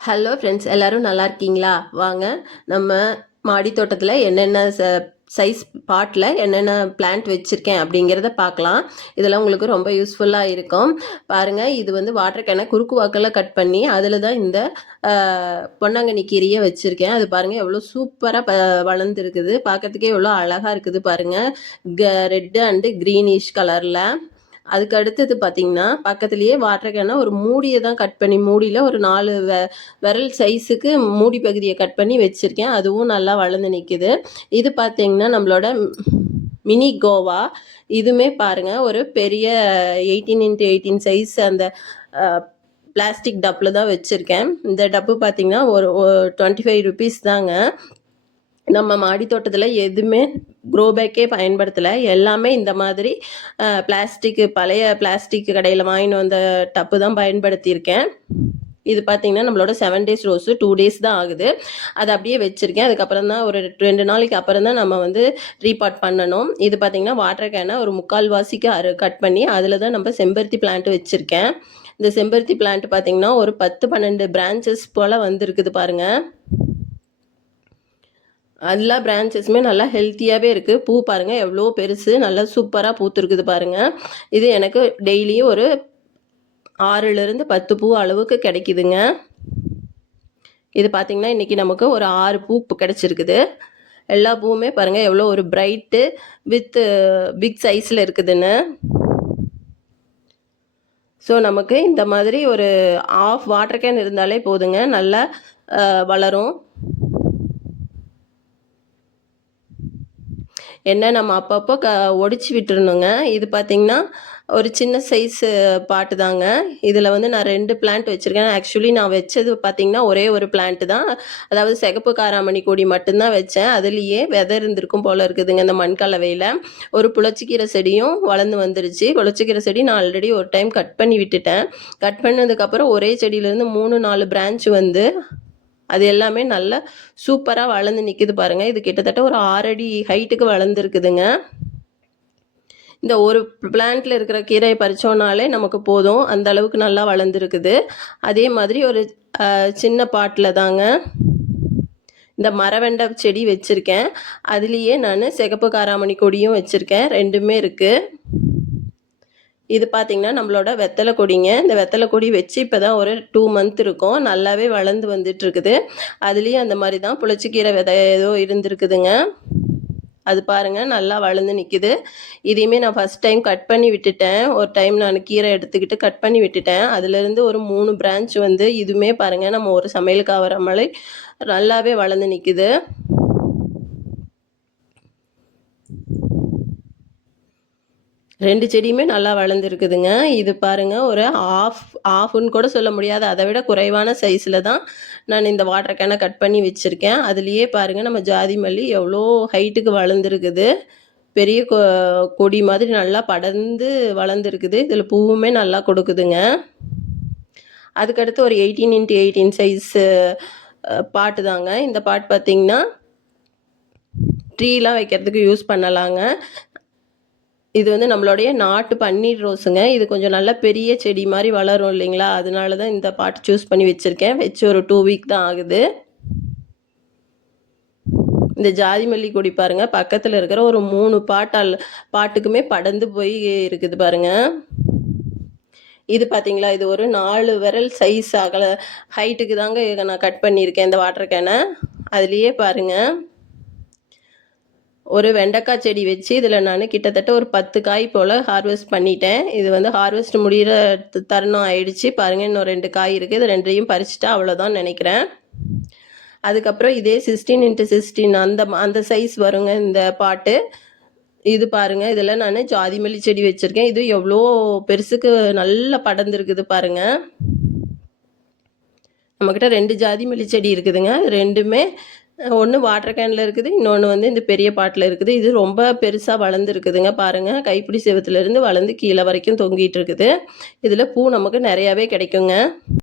Hello friends எல்லாரும் நல்லா இருக்கீங்களா? வாங்க நம்ம மாடி தோட்டத்தில் என்னென்ன ச சைஸ் பாட்டில் என்னென்ன பிளான்ட் வச்சுருக்கேன் அப்படிங்கிறத பார்க்கலாம். இதெல்லாம் உங்களுக்கு ரொம்ப யூஸ்ஃபுல்லாக இருக்கும். பாருங்கள் இது வந்து வாட்டர் கேனை குறுக்கு வாக்கில் கட் பண்ணி அதில் தான் இந்த பொன்னாங்கண்ணி கீரையை வச்சுருக்கேன். அது பாருங்கள் எவ்வளோ சூப்பராக ப வளர்ந்துருக்குது. பார்க்கறதுக்கே எவ்வளோ அழகாக இருக்குது பாருங்கள் க ரெட்டு அண்டு க்ரீனிஷ் கலரில் அதுக்கு அடுத்தது பார்த்தீங்கன்னா பக்கத்துலேயே வாட்டர் கேனை ஒரு மூடியை தான் கட் பண்ணி மூடியில் ஒரு நாலு வெ விரல் சைஸுக்கு மூடி பகுதியை கட் பண்ணி வச்சுருக்கேன். அதுவும் நல்லா வளர்ந்து நிற்குது இது பார்த்தீங்கன்னா நம்மளோட மினி கோவா இதுவுமே பாருங்கள் ஒரு பெரிய எயிட்டீன் இன்ட்டு எயிட்டீன் சைஸ் அந்த பிளாஸ்டிக் டப்பில் தான் வச்சுருக்கேன். இந்த டப்பு பார்த்தீங்கன்னா ஒரு டுவெண்ட்டி ஃபைவ் ருபீஸ் தாங்க. நம்ம மாடி தோட்டத்தில் எதுவுமே க்ரோ பேக்கே பயன்படுத்தலை. எல்லாமே இந்த மாதிரி பிளாஸ்டிக்கு பழைய பிளாஸ்டிக் கடையில் வாங்கிட்டு வந்த டப்பு தான் பயன்படுத்தியிருக்கேன். இது பார்த்தீங்கன்னா நம்மளோட seven days rose two days தான் ஆகுது. அதை அப்படியே வச்சுருக்கேன். அதுக்கப்புறம் தான் ஒரு ரெண்டு நாளைக்கு அப்புறம் தான் நம்ம வந்து ரீபாட் பண்ணணும். இது பார்த்தீங்கன்னா வாட்டர் கேனை ஒரு முக்கால் வாசிக்கு அரு கட் பண்ணி அதில் தான் நம்ம செம்பருத்தி பிளான்ட் வச்சுருக்கேன். இந்த செம்பருத்தி பிளான்ட் பார்த்தீங்கன்னா ஒரு பத்து பன்னெண்டு பிரான்ச்சஸ் போல் வந்திருக்குது பாருங்கள் எல்லா பிரான்ச்சஸுமே நல்லா ஹெல்த்தியாகவே இருக்குது பூ பாருங்கள் எவ்வளோ பெருசு நல்லா சூப்பராக பூத்துருக்குது பாருங்கள் இது எனக்கு டெய்லியும் ஒரு ஆறுலேருந்து பத்து பூ அளவுக்கு கிடைக்குதுங்க. இது பார்த்திங்கன்னா இன்றைக்கி நமக்கு ஒரு ஆறு பூ கிடச்சிருக்குது. எல்லா பூவுமே பாருங்கள் எவ்வளோ ஒரு பிரைட்டு வித்து பிக் சைஸில் இருக்குதுன்னு. ஸோ நமக்கு இந்த மாதிரி ஒரு ஆஃப் வாட்டர் கேன் இருந்தாலே போதுங்க. நல்லா வளரும். என்ன நம்ம அப்பப்போ க ஒடிச்சு விட்டுருணுங்க இது பார்த்திங்கன்னா ஒரு சின்ன சைஸு பாட்டு தாங்க. இதில் வந்து நான் ரெண்டு பிளான்ட் வச்சுருக்கேன். ஆக்சுவலி நான் வச்சது பார்த்திங்கன்னா ஒரே ஒரு பிளான்ட் தான். அதாவது சிகப்பு காராமணி கொடி மட்டும்தான் வச்சேன். அதுலேயே விதை இருந்திருக்கும் போல் இருக்குதுங்க இந்த மண் கலவையில். ஒரு புளச்சிக்கீரை செடியும் வளர்ந்து வந்துருச்சு. புளச்சிக்கீரை செடி நான் ஆல்ரெடி ஒரு டைம் கட் பண்ணி விட்டுட்டேன். கட் பண்ணதுக்கப்புறம் ஒரே செடியிலேருந்து மூணு நாலு பிரான்ச் வந்து அது எல்லாமே நல்லா சூப்பராக வளர்ந்து நிற்குது பாருங்கள் இது கிட்டத்தட்ட ஒரு ஆறடி ஹைட்டுக்கு வளர்ந்துருக்குதுங்க. இந்த ஒரு பிளான்ட்டில் இருக்கிற கீரையை பறித்தோம்னாலே நமக்கு போதும். அந்த அளவுக்கு நல்லா வளர்ந்துருக்குது. அதே மாதிரி ஒரு சின்ன பாட்டில் தாங்க இந்த மரவெண்டை செடி வச்சுருக்கேன். அதுலேயே நான் சிகப்பு காராமணி கொடியும் வச்சுருக்கேன். ரெண்டுமே இருக்குது இது பார்த்திங்கன்னா நம்மளோட வெத்தலை கொடிங்க. இந்த வெத்தலை கொடி வச்சு இப்போ தான் ஒரு டூ மந்த் இருக்கும். நல்லாவே வளர்ந்து வந்துட்டு இருக்குது அதுலேயும் அந்த மாதிரி தான் புளிச்சிக்கீரை விதை ஏதோ இருந்திருக்குதுங்க. அது பாருங்கள் நல்லா வளர்ந்து நிற்குது இதையுமே நான் ஃபஸ்ட் டைம் கட் பண்ணி விட்டுட்டேன். ஒரு டைம் நான் கீரை எடுத்துக்கிட்டு கட் பண்ணி விட்டுட்டேன். அதுலேருந்து ஒரு மூணு பிரான்ச் வந்து இதுவுமே பாருங்கள் நம்ம ஒரு சமையலுக்கு ஆகிற மாதிரி நல்லாவே வளர்ந்து நிற்குது ரெண்டு செடியுமே நல்லா வளர்ந்துருக்குதுங்க. இது பாருங்க ஒரு ஆஃப் ஆஃப்னு கூட சொல்ல முடியாது. அதை விட குறைவான சைஸில் தான் நான் இந்த வாட்டர் கேனை கட் பண்ணி வச்சுருக்கேன். அதுலேயே பாருங்கள் நம்ம ஜாதி மல்லி எவ்வளோ ஹைட்டுக்கு வளர்ந்துருக்குது. பெரிய கொ கொடி மாதிரி நல்லா படர்ந்து வளர்ந்துருக்குது. இதில் பூவுமே நல்லா கொடுக்குதுங்க. அதுக்கடுத்து ஒரு எயிட்டீன் இன்ட்டு எயிட்டீன் சைஸு பாட்டு தாங்க. இந்த பாட் பார்த்திங்கன்னா ட்ரீலாம் வைக்கிறதுக்கு யூஸ் பண்ணலாங்க. இது வந்து நம்மளுடைய நாட்டு பன்னீர் ரோஸுங்க. இது கொஞ்சம் நல்ல பெரிய செடி மாதிரி வளரும் இல்லைங்களா? அதனால தான் இந்த பாட்டு சூஸ் பண்ணி வச்சுருக்கேன். வச்சு ஒரு டூ வீக் தான் ஆகுது. இந்த ஜாதி மல்லி கொடி பாருங்க. பக்கத்தில் இருக்கிற ஒரு மூணு பாட்டால் பாட்டுக்குமே படந்து போய் இருக்குது பாருங்க. இது பார்த்தீங்களா இது ஒரு நாலு விரல் சைஸ் அகல ஹைட்டுக்கு தாங்க நான் கட் பண்ணியிருக்கேன் இந்த வாட்டர் கேனை அதுலேயே பாருங்கள் ஒரு வெண்டைக்காய் செடி வச்சு இதில் நான் கிட்டத்தட்ட ஒரு பத்து காய் போல் ஹார்வெஸ்ட் பண்ணிட்டேன். இது வந்து ஹார்வெஸ்ட் முடிகிற த- தருணம் ஆயிடுச்சு. பாருங்கள் இன்னும் ரெண்டு காய் இருக்குது இது ரெண்டையும் பறிச்சுட்டா அவ்வளோதான் நினைக்கிறேன். அதுக்கப்புறம் இதே சிக்ஸ்டீன் இன்ட்டு சிக்ஸ்டீன் அந்த அந்த சைஸ் வருங்க இந்த பாட்டு. இது பாருங்க இதில் நான் ஜாதி மல்லி செடி வச்சுருக்கேன். இது எவ்வளோ பெருசுக்கு நல்லா படர்ந்துருக்குது பாருங்க. நம்மக்கிட்ட ரெண்டு ஜாதி மல்லி செடி இருக்குதுங்க. ரெண்டுமே ஒன்று வாட்டர் கேனில் இருக்குது இன்னொன்று வந்து இந்த பெரிய பாட்டில் இருக்குது. இது ரொம்ப பெருசாக வளர்ந்துருக்குதுங்க பாருங்கள் கைப்பிடி செவத்துலேருந்து வளர்ந்து கீழே வரைக்கும் தொங்கிட்டு இருக்குது. இதில் பூ நமக்கு நிறையாவே கிடைக்குங்க.